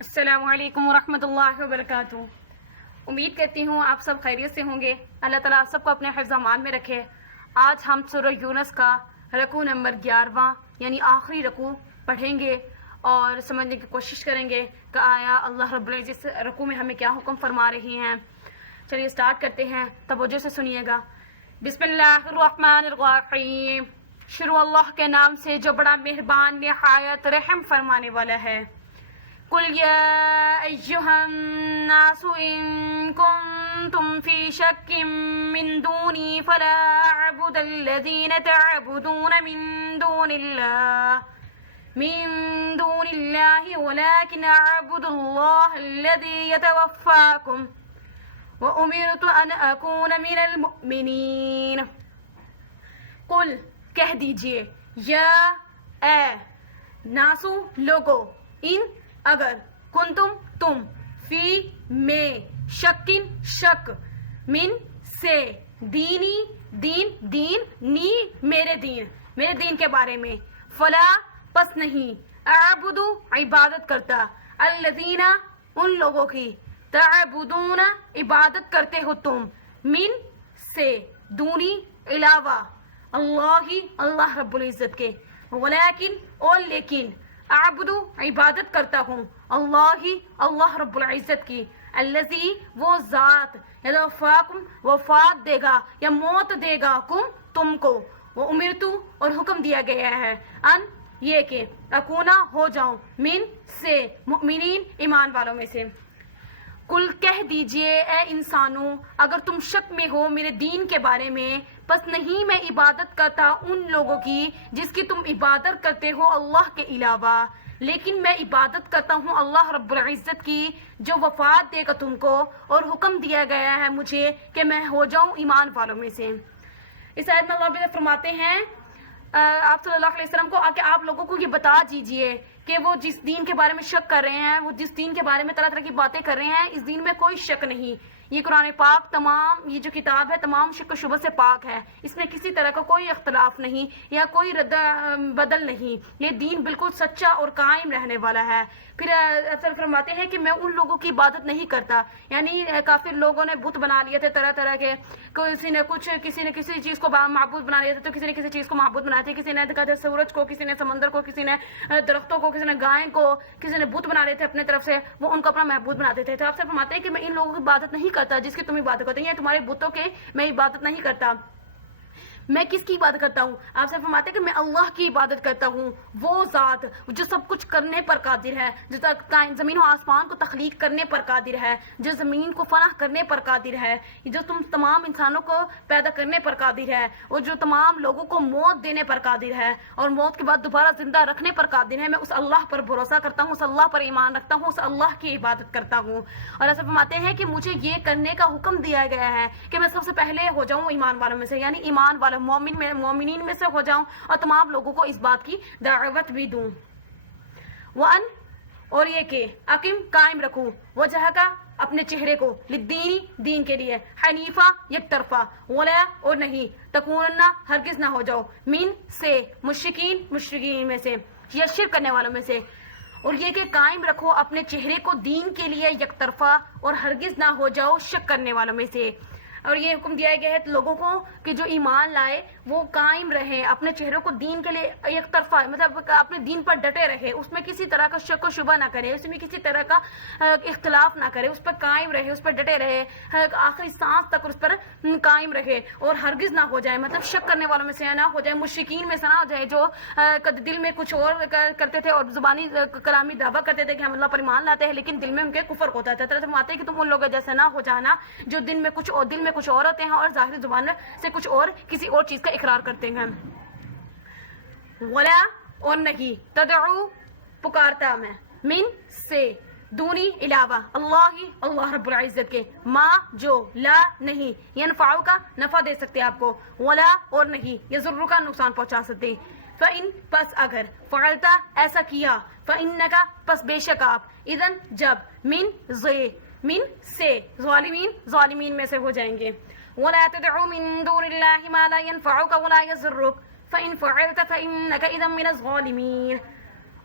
السلام علیکم ورحمۃ اللہ وبرکاتہ۔ امید کرتی ہوں آپ سب خیریت سے ہوں گے۔ اللہ تعالیٰ آپ سب کو اپنے حفظ امان میں رکھے۔ آج ہم سورہ یونس کا رکوع نمبر 11واں یعنی آخری رکوع پڑھیں گے اور سمجھنے کی کوشش کریں گے کہ آیا اللہ رب العزت اس رکوع میں ہمیں کیا حکم فرما رہی ہیں۔ چلیے اسٹارٹ کرتے ہیں، توجہ سے سنیے گا۔ بسم اللہ الرحمن الرحیم، شروع اللہ کے نام سے جو بڑا مہربان نہایت رحم فرمانے والا ہے۔ قل يا أيها الناس إن كنتم في شك من دوني فلا أعبد الذين تعبدون من دون الله ولكن أعبد الله الذي يتوفاكم وأمرت أن أكون من المؤمنين۔ قل کہہ دیجئے، یا اے ناسو لوگو، ان اگر کنتم تم فی میں شکن شک من سے دینی دین نی میرے دین کے بارے میں، فلا پس نہیں، اعبدو عبادت کرتا، الذین ان لوگوں کی، تعبدون عبادت کرتے ہو تم، من سے دونی علاوہ، اللہ رب العزت کے، ولیکن اور لیکن، اعبدو عبادت کرتا ہوں، اللہ رب العزت کی، الذی وہ ذات، یتوفاکم وفات دے گا یا موت دے گا، تم کو، وہ امرتو اور حکم دیا گیا ہے، ان یہ کہ اکونا ہو جاؤں، من سے مؤمنین ایمان والوں میں سے۔ کل کہہ دیجئے اے انسانوں، اگر تم شک میں ہو میرے دین کے بارے میں، پس نہیں میں عبادت کرتا ان لوگوں کی جس کی تم عبادت کرتے ہو اللہ کے علاوہ، لیکن میں عبادت کرتا ہوں اللہ رب العزت کی جو وفات دے گا تم کو، اور حکم دیا گیا ہے مجھے کہ میں ہو جاؤں ایمان والوں میں سے۔ اس آیت میں اللہ فرماتے ہیں آپ صلی اللہ علیہ وسلم کو کہ آپ لوگوں کو یہ بتا دیجئے کہ وہ جس دین کے بارے میں شک کر رہے ہیں، وہ جس دین کے بارے میں طرح طرح کی باتیں کر رہے ہیں، اس دین میں کوئی شک نہیں۔ یہ قرآن پاک تمام، یہ جو کتاب ہے تمام شک و شبہ سے پاک ہے، اس میں کسی طرح کا کوئی اختلاف نہیں یا کوئی رد بدل نہیں، یہ دین بالکل سچا اور قائم رہنے والا ہے۔ پھر اثر فرماتے ہیں کہ میں ان لوگوں کی عبادت نہیں کرتا، یعنی کافر لوگوں نے بت بنا لیے تھے طرح طرح کے، کسی نے کسی چیز کو معبود بنا لیا تھا، تو کسی نے کسی چیز کو معبود بنایا تھا، کسی نے سورج کو، کسی نے سمندر کو، کسی نے درختوں کو، کسی نے گائے کو، کسی نے بت بنا لیے تھے اپنے طرف سے، وہ ان کو اپنا معبود بنا دیتے تھے۔ تو آپ سے فرماتے ہیں کہ میں ان لوگوں کی عبادت نہیں کرتا جس کی تم عبادت کرتے ہیں، تمہارے بتوں کے میں عبادت نہیں کرتا۔ میں کس کی عبادت کرتا ہوں؟ آپ سے فرماتے ہیں کہ میں اللہ کی عبادت کرتا ہوں، وہ ذات جو سب کچھ کرنے پر قادر ہے، جو زمین و آسمان کو تخلیق کرنے پر قادر ہے، جو زمین کو فنا کرنے پر قادر ہے، جو تم تمام انسانوں کو پیدا کرنے پر قادر ہے، اور جو تمام لوگوں کو موت دینے پر قادر ہے اور موت کے بعد دوبارہ زندہ رکھنے پر قادر ہے۔ میں اس اللہ پر بھروسہ کرتا ہوں، اس اللہ پر ایمان رکھتا ہوں، اس اللہ کی عبادت کرتا ہوں۔ اور ایسا فرماتے ہیں کہ مجھے یہ کرنے کا حکم دیا گیا ہے کہ میں سب سے پہلے ہو جاؤں ایمان والوں میں سے، یعنی ایمان والوں مومنین میں سے ہو جاؤں اور تمام لوگوں کو اس بات کی دعوت بھی دوں۔ وَأَن اور یہ کہ اقم قائم رکھوں، وجہ کا اپنے چہرے کو، للدین دین کے لیے، حنیفہ یک طرفہ، ولا اور نہیں، تکوننا ہرگز نہ ہو جاؤ، من سے مشرکین میں سے یا شرک کرنے والوں میں سے، اور یہ کہ قائم رکھو اپنے چہرے کو دین کے لیے یک طرفہ اور ہرگز نہ ہو جاؤ شک کرنے والوں میں سے۔ اور یہ حکم دیا گیا ہے لوگوں کو کہ جو ایمان لائے وہ قائم رہے اپنے چہروں کو دین کے لیے ایک طرفہ، مطلب اپنے دین پر ڈٹے رہے، اس میں کسی طرح کا شک و شبہ نہ کرے، اس میں کسی طرح کا اختلاف نہ کرے، اس پر قائم رہے، اس پر ڈٹے رہے، آخری سانس تک اس پر قائم رہے، اور ہرگز نہ ہو جائے، مطلب شک کرنے والوں میں سے نہ ہو جائے، مشرکین میں سے نہ ہو جائے جو دل میں کچھ اور کرتے تھے اور زبانی کلامی دعویٰ کرتے تھے کہ ہم اللہ پر ایمان لاتے ہیں لیکن دل میں ان کے کفر ہوتا تھا۔ طرح فرماتے ہیں کہ تم ان لوگوں جیسے نہ ہو جانا جو دل میں کچھ اور ہوتے ہیں اور ظاہری زبان سے کچھ اور کسی اور چیز کا اقرار کرتے ہیں۔ ولا اور نہیں، تدعو پکارتا میں، من سے دونی علاوہ، اللہ رب العزت کے، ما جو لا نہیں، ینفعو کا نفع دے سکتے آپ کو، ولا اور نہیں، یضر کا نقصان پہنچا سکتے۔ فَإِن پس اگر فعلتا ایسا کیا، فَإِنَّكَ پس بے شک آپ، اذن جب، من سے ظالمین میں سے ہو جائیں گے۔ وَلَا تَدْعُوا مِن دُونِ اللَّهِ مَا لَا يَنفَعُكَ وَلَا يَضُرُّكَ فَإِن فَعَلْتَ فَإِنَّكَ إِذًا مِنَ الظَّالِمِينَ۔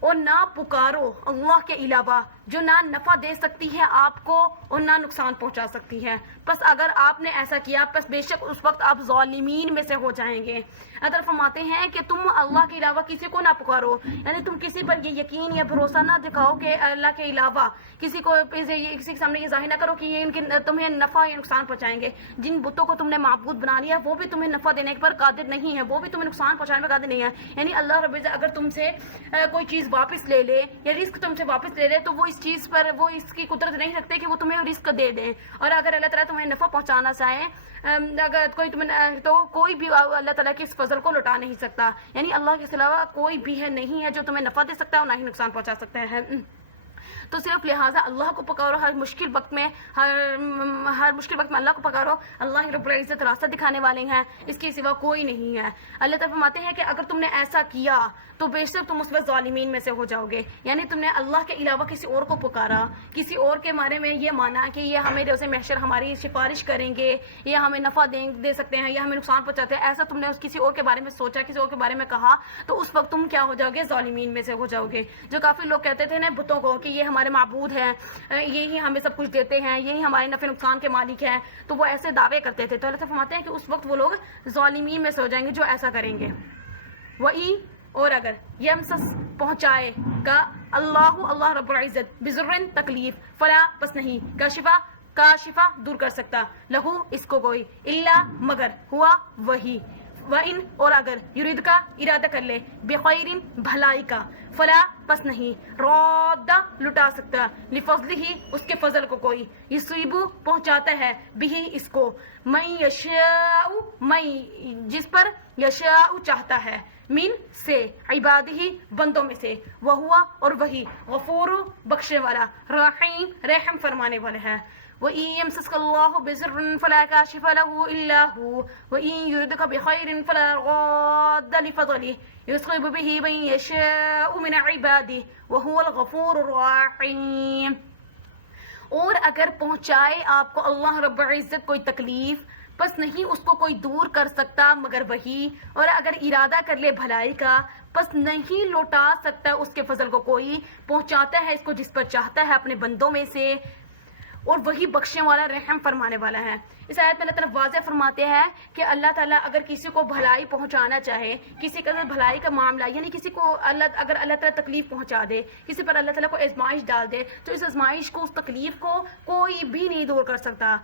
اور نہ پکارو اللہ کے علاوہ جو نہ نفع دے سکتی ہے آپ کو اور نہ نقصان پہنچا سکتی ہے. بس اگر آپ نے ایسا کیا بس بے شک اس وقت آپ ظالمین میں سے ہو جائیں گے. اللہ فرماتے ہیں کہ تم اللہ کے علاوہ کسی کو نہ پکارو، یعنی تم کسی پر یہ یقین یا بھروسہ نہ دکھاؤ کہ اللہ کے علاوہ کسی کے سامنے یہ ظاہر نہ کرو کہ یہ تمہیں نفع یا نقصان پہنچائیں گے. جن بتوں کو تم نے معبود بنا لیا وہ بھی تمہیں نفع دینے پر قادر نہیں ہے، وہ بھی تمہیں نقصان پہنچانے پر قادر نہیں ہے. یعنی اللہ رب العزت اگر تم سے کوئی چیز واپس لے لے یا رزق تم سے واپس لے لے تو وہ اس چیز پر وہ اس کی قدرت نہیں رکھتے کہ وہ تمہیں رزق دے دیں. اور اگر اللہ تعالیٰ تمہیں نفع پہنچانا چاہے اگر کوئی تمہیں تو کوئی بھی اللہ تعالیٰ کے اس فضل کو لوٹا نہیں سکتا. یعنی اللہ کے علاوہ کوئی بھی ہے نہیں ہے جو تمہیں نفع دے سکتا ہے اور نہ ہی نقصان پہنچا سکتا ہے. تو صرف لہٰذا اللہ کو پکارو ہر مشکل وقت میں اللہ کو پکارو. اللہ رب العزت راستہ دکھانے والے ہیں، اس کے سوا کوئی نہیں ہے. اللہ تعالیٰ فرماتے ہیں کہ اگر تم نے ایسا کیا تو بے شک تم اس وقت ظالمین میں سے ہو جاؤ گے. یعنی تم نے اللہ کے علاوہ کسی اور کو پکارا، کسی اور کے بارے میں یہ مانا کہ یہ ہمیں روز محشر ہماری سفارش کریں گے، یہ ہمیں نفع دے سکتے ہیں یا ہمیں نقصان پہنچاتے ہیں. ایسا تم نے کسی اور کے بارے میں سوچا، کسی اور کے بارے میں کہا تو اس وقت تم کیا ہو جاؤ گے؟ ظالمین میں سے ہو جاؤ گے. جو کافی لوگ کہتے تھے نا بتوں کو کہ یہ ہمارے معبود ہیں، یہی ہمیں سب کچھ دیتے ہیں، یہی ہمارے نفع نقصان کے مالک ہیں، تو وہ ایسے دعوے کرتے تھے. تو اللہ فرماتے ہیں کہ اس وقت وہ لوگ ظالمین میں سے ہو جائیں گے جو ایسا کریں گے. وَإِن اور اگر یمسس پہنچائے گا اللہ رب العزت بذرن تکلیف فلا پس نہیں کاشفہ دور کر سکتا لہو اس کو کوئی الا مگر ہوا وہی. وَإِن اور اگر یرید کا ارادہ کر لے بخیر بھلائی کا فلا پس نہیں راد لٹا سکتا لفضلہ اس کے فضل کو کوئی یصیبو پہنچاتا ہے بھی اس کو من یشاء جس پر یشاء چاہتا ہے من سے عبادہ بندوں میں سے وہوا اور وہی غفور بخشنے والا رحیم رحم فرمانے والا ہے. وَإِن يَمْسَسْكَ اللَّهُ بِضُرٍّ فَلَا كَاشِفَ لَهُ إِلَّا هُوَ وَإِن يُرِدْكَ بِخَيْرٍ فَلَا رَادَّ لِفَضْلِهِ يُصِيبُ بِهِ مَن يَشَاءُ مِنْ عِبَادِهِ وَهُوَ الْغَفُورُ الرَّحِيمُ. اور اگر پہنچائے آپ کو اللہ رب العزت کوئی تکلیف بس نہیں اس کو کوئی دور کر سکتا مگر وہی. اور اگر ارادہ کر لے بھلائی کا بس نہیں لوٹا سکتا اس کے فضل کو کوئی، پہنچاتا ہے اس کو جس پر چاہتا ہے اپنے بندوں میں سے اور وہی بخشنے والا رحم فرمانے والا ہے. اس آیت میں اللہ تعالیٰ واضح فرماتے ہیں کہ اللہ تعالیٰ اگر کسی کو بھلائی پہنچانا چاہے، کسی کا بھلائی کا معاملہ یعنی کسی کو اگر اللہ تعالیٰ تکلیف پہنچا دے، کسی پر اللہ تعالیٰ کو آزمائش ڈال دے تو اس آزمائش کو اس تکلیف کو کوئی بھی نہیں دور کر سکتا.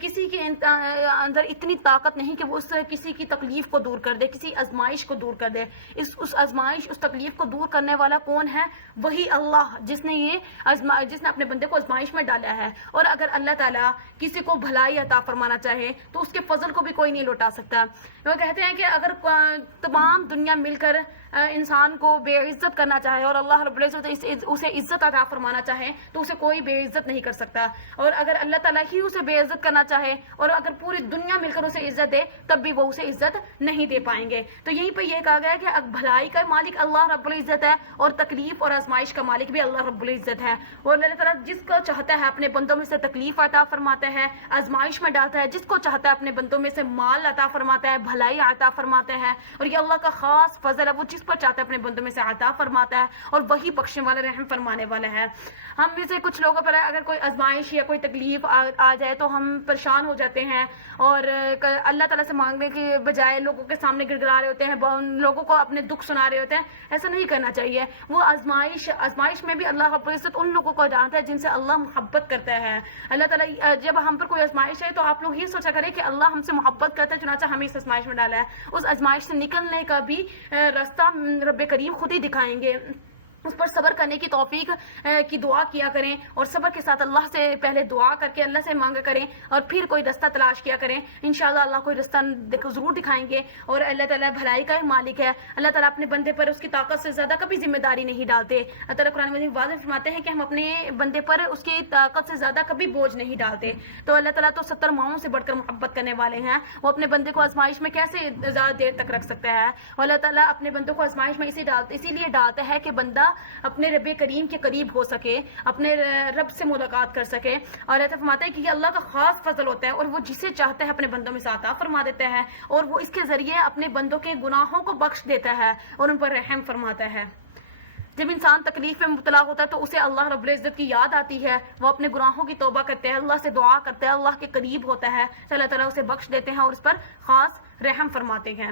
کسی کے اندر اتنی طاقت نہیں کہ وہ اس کسی کی تکلیف کو دور کر دے، کسی آزمائش کو دور کر دے. اس آزمائش اس تکلیف کو دور کرنے والا کون ہے؟ وہی اللہ جس نے اپنے بندے کو آزمائش میں ڈالا ہے. اور اگر اللہ تعالیٰ کسی کو بھلائی عطا فرمانا چاہے تو اس کے فضل کو بھی کوئی نہیں لوٹا سکتا. وہ کہتے ہیں کہ اگر تمام دنیا مل کر انسان کو بے عزت کرنا چاہے اور اللہ رب العزت اسے عزت عطا فرمانا چاہے تو اسے کوئی بے عزت نہیں کر سکتا. اور اگر اللہ تعالیٰ ہی اسے بے عزت کرنا چاہے اور اگر پوری دنیا مل کر اسے عزت دے تب بھی وہ اسے عزت نہیں دے پائیں گے. تو یہیں پہ یہ کہا گیا کہ بھلائی کا مالک اللہ رب العزت ہے اور تکلیف اور آزمائش کا مالک بھی اللہ رب العزت ہے. اور اللہ تعالیٰ جس کو چاہتا ہے اپنے بندوں میں سے تکلیف عطا فرماتا ہے، آزمائش میں ڈالتا ہے، جس کو چاہتا ہے اپنے بندوں میں سے مال عطا فرماتا ہے، بھلائی عطا فرماتا ہے. اور یہ اللہ کا خاص فضل ہے، وہ جس پر چاہتا ہے اپنے بندوں میں سے عطا فرماتا ہے اور وہی بخشنے والا رحم فرمانے والا ہے. ہم میں سے کچھ لوگوں پر اگر کوئی آزمائش یا کوئی تکلیف آ جائے تو ہم پریشان ہو جاتے ہیں اور اللہ تعالیٰ سے مانگنے کے بجائے لوگوں کے سامنے گڑ گڑا رہے ہوتے ہیں، لوگوں کو اپنے دکھ سنا رہے ہوتے ہیں. ایسا نہیں کرنا چاہیے. وہ آزمائش میں بھی اللہ رب العزت ان لوگوں کو جانتا ہے جن سے اللہ محبت کرتا ہے. اللہ تعالیٰ جب ہم پر کوئی آزمائش ہے تو آپ لوگ یہ سوچا کریں کہ اللہ ہم سے محبت کرتا ہے چنانچہ ہمیں اس آزمائش میں ڈالا ہے. اس آزمائش سے نکلنے کا بھی راستہ رب کریم خود ہی دکھائیں گے. اس پر صبر کرنے کی توفیق کی دعا کیا کریں اور صبر کے ساتھ اللہ سے پہلے دعا کر کے اللہ سے مانگا کریں اور پھر کوئی رستہ تلاش کیا کریں. انشاءاللہ اللہ کوئی رستہ ضرور دکھائیں گے. اور اللہ تعالیٰ بھلائی کا مالک ہے. اللہ تعالیٰ اپنے بندے پر اس کی طاقت سے زیادہ کبھی ذمہ داری نہیں ڈالتے. اللہ تعالیٰ قرآن مجید واضح فرماتے ہیں کہ ہم اپنے بندے پر اس کی طاقت سے زیادہ کبھی بوجھ نہیں ڈالتے. تو اللہ تعالیٰ تو 70 ماؤں سے بڑھ کر محبت کرنے والے ہیں. وہ اپنے بندے کو آزمائش میں کیسے زیادہ دیر تک رکھ سکتا ہے؟ اور اللہ تعالیٰ اپنے بندوں کو آزمائش میں اسی لیے ڈالتا ہے کہ بندہ اپنے رب کریم کے قریب ہو سکے، اپنے رب سے ملاقات کر سکے. اور اللہ فرماتا ہے کہ یہ اللہ کا خاص فضل ہوتا ہے اور وہ جسے چاہتا ہے اپنے بندوں میں سے عطا فرما دیتا ہے اور وہ اس کے ذریعے اپنے بندوں کے گناہوں کو بخش دیتا ہے اور ان پر رحم فرماتا ہے. جب انسان تکلیف میں مبتلا ہوتا ہے تو اسے اللہ رب العزت کی یاد آتی ہے، وہ اپنے گناہوں کی توبہ کرتے ہیں، اللہ سے دعا کرتے ہیں، اللہ کے قریب ہوتا ہے، اللہ تعالیٰ اسے بخش دیتے ہیں اور اس پر خاص رحم فرماتے ہیں۔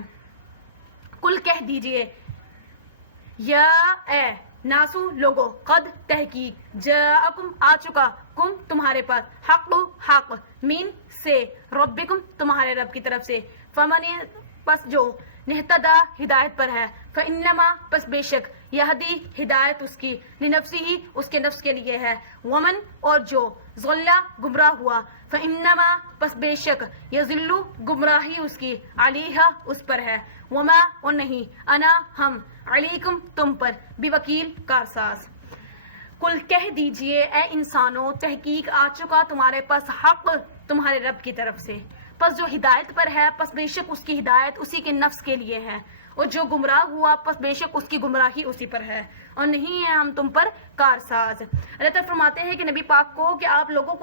کل کہہ دیجئے، یا اے ناسو لوگو، قد تحقیق، جاءکم آ چکا، کم تمہارے پاس، حق من سے، ربکم تمہارے رب کی طرف سے، فمن پس جو نہتدا ہدایت پر ہے، فانما پس بے شک، یہدی ہدایت اس کی، لنفسی ہی اس کے نفس کے لیے ہے، ومن اور جو ضل گمراہ ہوا، فانما پس بے شک، یضل گمراہی اس کی، علیہا اس پر ہے، وما اور نہیں، انا ہم، علیکم تم پر، بوکیل کارساز۔ کل کہہ دیجئے اے انسانوں، تحقیق آ چکا تمہارے پاس حق تمہارے رب کی طرف سے، پس جو ہدایت پر ہے پس بے شک اس کی ہدایت اسی کے نفس کے لیے ہے، اور جو گمراہ ہوا پس بے شک اس کی گمراہی اسی پر ہے، اور نہیں ہے ہم تم پر کارساز۔ اللہ تعالیٰ فرماتے ہیں کہ نبی پاک کو کہ آپ لوگوں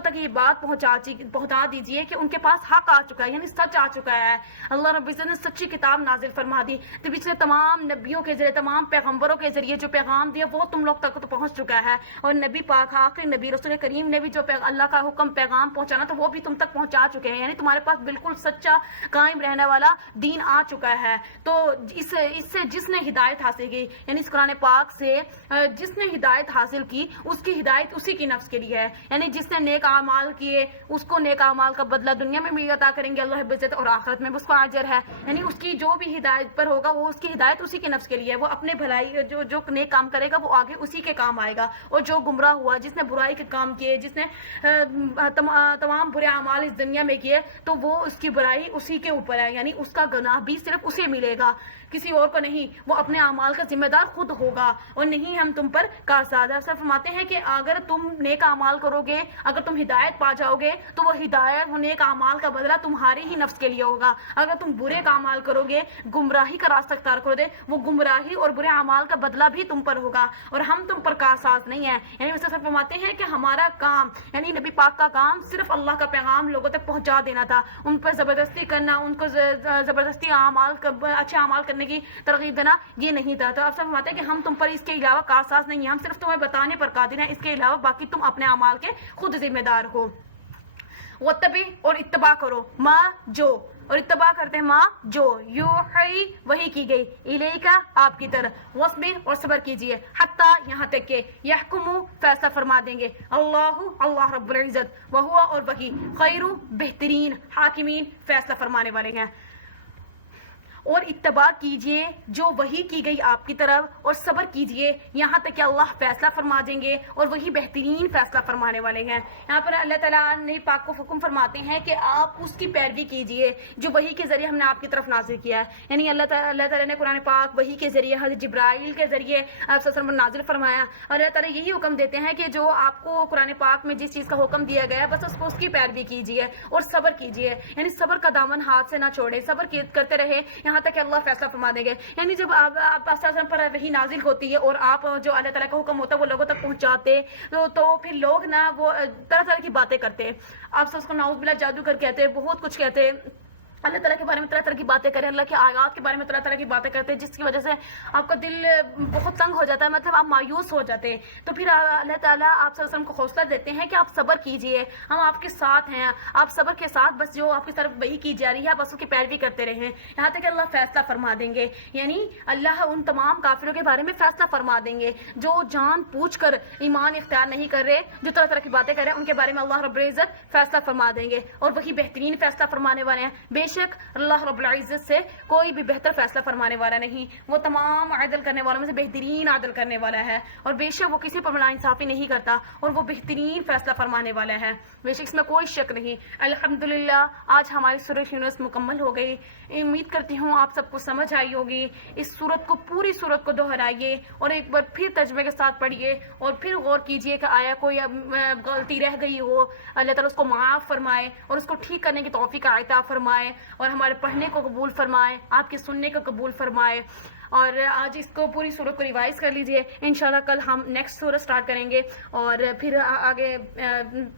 تک یہ بات پہنچا دیجئے کہ ان کے پاس حق آ چکا ہے، یعنی سچ آ چکا ہے، اللہ رب العزت نے سچی کتاب نازل فرما دی، تو پچھلے تمام نبیوں کے ذریعے، تمام پیغمبروں کے ذریعے جو پیغام دیا وہ تم لوگ تک تو پہنچ چکا ہے، اور نبی پاک آخری نبی رسول کریم نے بھی جو اللہ کا حکم پیغام پہنچانا تو وہ بھی تم تک پہنچا چکے ہیں، یعنی تمہارے پاس بالکل سچا قائم رہنے والا دین آ چکا ہے۔ تو اس سے جس نے ہدایت حاصل کی، یعنی اس قرآن پاک سے جس نے ہدایت حاصل کی اس کی ہدایت اسی کی نفس کے لیے ہے، یعنی جس نے نیک اعمال کیے اس کو نیک اعمال کا بدلہ دنیا میں بھی عطا کریں گے اللہ رب العزت، اور آخرت میں بھی اس کو اجر ہے، یعنی اس کی جو بھی ہدایت پر ہوگا وہ اس کی ہدایت اسی کے نفس کے لیے ہے، وہ اپنے بھلائی جو نیک کام کرے گا وہ آگے اسی کے کام آئے گا، اور جو گمراہ ہوا جس نے برائی کے کام کیے، جس نے تمام برے اعمال اس دنیا میں کیے تو وہ اس کی برائی اسی کے اوپر ہے، یعنی اس کا گناہ بھی صرف اسے ملے گا، کسی اور کو نہیں، وہ اپنے اعمال کا ذمہ دار خود ہوگا، اور نہیں ہم تم پر کارساز۔ ایسا فرماتے ہیں کہ اگر تم نیک اعمال کرو گے، اگر تم ہدایت پا جاؤ گے تو وہ ہدایت، وہ نیک اعمال کا بدلہ تمہارے ہی نفس کے لیے ہوگا، اگر تم برے اعمال کرو گے، گمراہی کا راستہ اختیار کرو گے، وہ گمراہی اور برے اعمال کا بدلہ بھی تم پر ہوگا، اور ہم تم پر کارساز نہیں ہیں۔ یعنی ویسے فرماتے ہیں کہ ہمارا کام، یعنی نبی پاک کا کام صرف اللہ کا پیغام لوگوں تک پہنچا دینا تھا، ان پر زبردستی کرنا، ان کو زبردستی اچھے اعمال کرنے کی ترغیب دینا یہ نہیں تھا۔ تو آپ سے فرماتے ہیں کہ ہم تم پر اس کے علاوہ کارساز نہیں ہیں، ہم صرف تمہیں بتانے پر قادر ہیں، اس کے علاوہ باقی تم اپنے اعمال کے خود ذمہ دار ہو۔ وَاتَّبِعْ اور اتباع کرو، ما جو، اور اتباع کرتے ہیں ما جو، یوحی وحی کی گئی، الیکا آپ کی طرف، وَاصْبِرْ اور صبر کیجئے، حتیٰ یہاں تک کہ یحکموا فیصلہ فرما دیں گے، اللہ رب العزت، وہو اور وہی، خیر بہترین، حاکمین فیصلہ فرمانے والے ہیں۔ اور اتباع کیجئے جو وحی کی گئی آپ کی طرف، اور صبر کیجئے یہاں تک کہ اللہ فیصلہ فرما دیں گے، اور وہی بہترین فیصلہ فرمانے والے ہیں۔ یہاں پر اللہ تعالیٰ نے پاک کو حکم فرماتے ہیں کہ آپ اس کی پیروی کیجئے جو وحی کے ذریعے ہم نے آپ کی طرف نازل کیا ہے، یعنی اللہ تعالیٰ نے قرآن پاک وحی کے ذریعے حضرت جبرائیل کے ذریعے آپ صلی اللہ علیہ وسلم نازل فرمایا، اور اللہ تعالیٰ یہی حکم دیتے ہیں کہ جو آپ کو قرآن پاک میں جس چیز کا حکم دیا گیا ہے بس اس کی پیروی کیجئے اور صبر کیجئے، یعنی صبر کا دامن ہاتھ سے نہ چھوڑے، صبر کرتے رہے یہاں تک کہ اللہ فیصلہ فرما دیں گے۔ یعنی جب آپ پر وحی نازل ہوتی ہے اور آپ جو اللہ تعالیٰ کا حکم ہوتا ہے وہ لوگوں تک پہنچاتے تو پھر لوگ نا وہ طرح طرح کی باتیں کرتے، آپ سے اس کو نعوذ باللہ جادوگر کہتے، بہت کچھ کہتے، اللہ تعالیٰ کے بارے میں طرح طرح کی باتیں کریں، اللہ کے آیات کے بارے میں طرح طرح کی باتیں کرتے ہیں، جس کی وجہ سے آپ کا دل بہت تنگ ہو جاتا ہے، مطلب آپ مایوس ہو جاتے ہیں۔ تو پھر اللہ تعالیٰ آپ صلی اللہ علیہ وسلم کو حوصلہ دیتے ہیں کہ آپ صبر کیجئے، ہم آپ کے ساتھ ہیں، آپ صبر کے ساتھ بس جو آپ کی طرف وحی کی جا رہی ہے بس اس کی پیروی کرتے رہیں یہاں تک کہ اللہ فیصلہ فرما دیں گے، یعنی اللہ ان تمام کافروں کے بارے میں فیصلہ فرما دیں گے جو جان پوچھ کر ایمان اختیار نہیں کر رہے، جو طرح طرح کی باتیں کر رہے ہیں، ان کے بارے میں اللہ رب العزت فیصلہ فرما دیں گے، اور وہی بہترین فیصلہ فرمانے والے ہیں۔ بے شک اللہ رب العزت سے کوئی بھی بہتر فیصلہ فرمانے والا نہیں، وہ تمام عدل کرنے والوں میں سے بہترین عدل کرنے والا ہے، اور بے شک وہ کسی پر ناانصافی نہیں کرتا، اور وہ بہترین فیصلہ فرمانے والا ہے، بے شک اس میں کوئی شک نہیں۔ الحمدللہ آج ہماری سورۃ یونس مکمل ہو گئی، امید کرتی ہوں آپ سب کو سمجھ آئی ہوگی۔ اس سورت کو، پوری سورت کو دہرائیے اور ایک بار پھر ترجمے کے ساتھ پڑھیے، اور پھر غور کیجئے کہ آیا کوئی غلطی رہ گئی ہو، اللہ تعالیٰ اس کو معاف فرمائے اور اس کو ٹھیک کرنے کی توفیق عطا فرمائے، اور ہمارے پڑھنے کو قبول فرمائے، آپ کے سننے کو قبول فرمائے۔ اور آج اس کو پوری سورت کو ریوائز کر لیجئے. انشاءاللہ کل ہم نیکسٹ سورت سٹارٹ کریں گے اور پھر آگے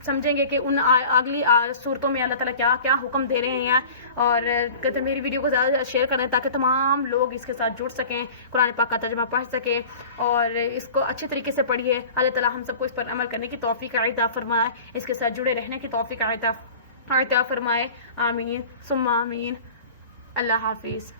سمجھیں گے کہ ان اگلی سورتوں میں اللہ تعالیٰ کیا کیا حکم دے رہے ہیں. اور میری ویڈیو کو زیادہ زیادہ شیئر کریں تاکہ تمام لوگ اس کے ساتھ جڑ سکیں, قرآن پاک کا ترجمہ پڑھ سکیں اور اس کو اچھے طریقے سے پڑھیے. اللہ تعالیٰ ہم سب کو اس پر عمل کرنے کی توفیق عطا فرمائے, اس کے ساتھ جڑے رہنے کی توفیق عطا فرمائے. آمین ثم آمین. اللہ حافظ.